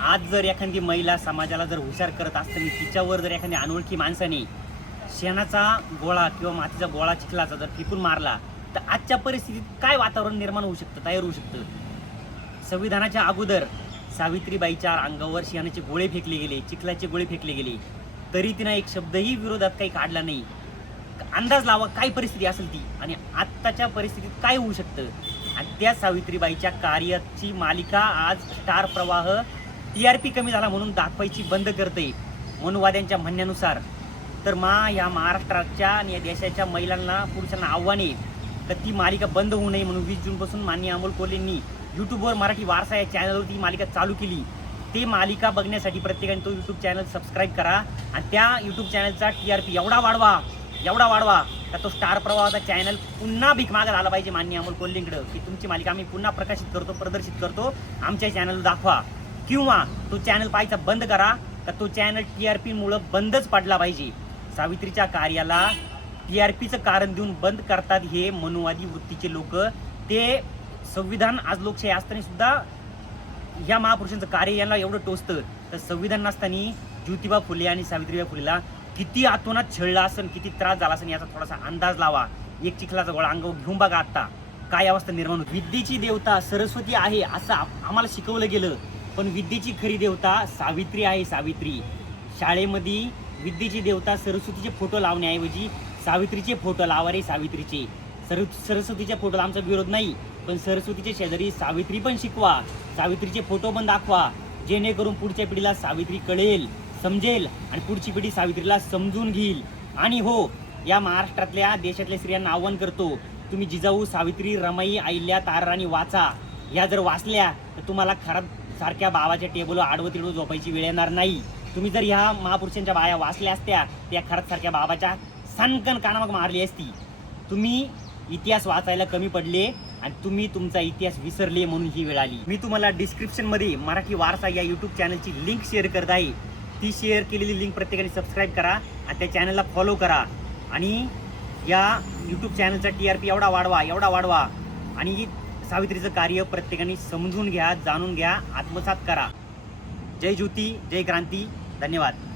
आज जर एखादी महिला समाजाला जर हुशार करत असताना तिच्यावर जर एखाद्या अनोळखी माणसाने शेणाचा गोळा किंवा मातीचा गोळा चिखलाचा जर फेकून मारला तर आजच्या परिस्थितीत काय वातावरण निर्माण होऊ शकतं, तयार होऊ शकतं. संविधानाच्या अगोदर सावित्रीबाईच्या अंगावर शेणाचे गोळे फेकले गेले, चिखलाचे गोळे फेकले गेले, तरी तिनं एक शब्दही विरोधात काही काढला नाही. अंदाज लावा काय परिस्थिती असेल ती आणि आत्ताच्या परिस्थितीत काय होऊ शकतं. आणि त्या सावित्रीबाईच्या कार्याची मालिका आज स्टार प्रवाह TRP कमी झाला म्हणून दाखवायची बंद करते मनुवाद्यांच्या म्हणण्यानुसार. तर या महाराष्ट्राच्या आणि या देशाच्या महिलांना पुरुषांना आव्हान आहे तर ती मालिका बंद होऊ नये म्हणून 20 जूनपासून माननीय अमोल कोल्हेंनी यूट्यूबवर मराठी वारसा या चॅनलवर ती मालिका चालू केली. ती मालिका बघण्यासाठी प्रत्येकाने तो यूट्यूब चॅनल सबस्क्राईब करा आणि त्या यूट्यूब चॅनलचा TRP एवढा वाढवा तर तो स्टार प्रवाहाचा चॅनल पुन्हा भीक मागत आला पाहिजे माननीय अमोल कोल्हेंकडं की तुमची मालिका आम्ही पुन्हा प्रदर्शित करतो आमच्या चॅनल दाखवा, किंवा तो चॅनल पाहायचा बंद करा तर तो चॅनल TRP मुळे बंदच पडला पाहिजे. सावित्रीच्या कार्याला TRPचं कारण देऊन बंद करतात हे मनुवादी वृत्तीचे लोक. ते संविधान आज लोकशाही असताना सुद्धा या महापुरुषांचं कार्य यांना एवढं टोचतं तर संविधान नसताना ज्योतिबा फुले आणि सावित्रीबाई फुलेला किती आतोनात छळला असेल, किती त्रास झाला असेल याचा थोडासा अंदाज लावा. एक चिखलाचा गोळा अंगावर घेऊन बघा आता काय अवस्था निर्माण होती. विद्येची देवता सरस्वती आहे असं आम्हाला शिकवलं गेलं, पण विद्येची खरी देवता सावित्री आहे. सावित्री शाळेमध्ये विद्येची देवता सरस्वतीचे फोटो लावण्याऐवजी सावित्रीचे फोटो लावा रे. सावित्रीचे सरस्वतीच्या फोटोला आमचा विरोध नाही, पण सरस्वतीच्या शेजारी सावित्री पण शिकवा, सावित्रीचे फोटो पण दाखवा, जेणेकरून पुढच्या पिढीला सावित्री कळेल, समजेल आणि पुढची पिढी सावित्रीला समजून घेईल. आणि हो, या महाराष्ट्रातल्या देशातल्या स्त्रियांना आव्हान करतो, तुम्ही जिजाऊ, सावित्री, रमाई, अहिल्या, ताराराणी वाचा. ह्या जर वाचल्या तर तुम्हाला खराब सारख्या बाबाच्या टेबलवर आडवं तिडवं झोपायची वेळ येणार नाही. तुम्ही जर ह्या महापुरुषांच्या बाया वाचल्या असत्या त्या खरंच सारख्या बाबाच्या सनकन कानामग मारली असती. तुम्ही इतिहास वाचायला कमी पडले आणि तुम्ही तुमचा इतिहास विसरले म्हणून ही वेळ आली. मी तुम्हाला डिस्क्रिप्शनमध्ये मराठी वारसा या यूट्यूब चॅनलची लिंक शेअर करत आहे. ती शेअर केलेली लिंक प्रत्येकाने सबस्क्राईब करा आणि त्या चॅनलला फॉलो करा आणि या यूट्यूब चॅनलचा TRP एवढा वाढवा आणि सावित्रीचं कार्य प्रत्येकाने समजून घ्या, जाणून घ्या, आत्मसात करा. जय ज्योती, जय क्रांती. धन्यवाद.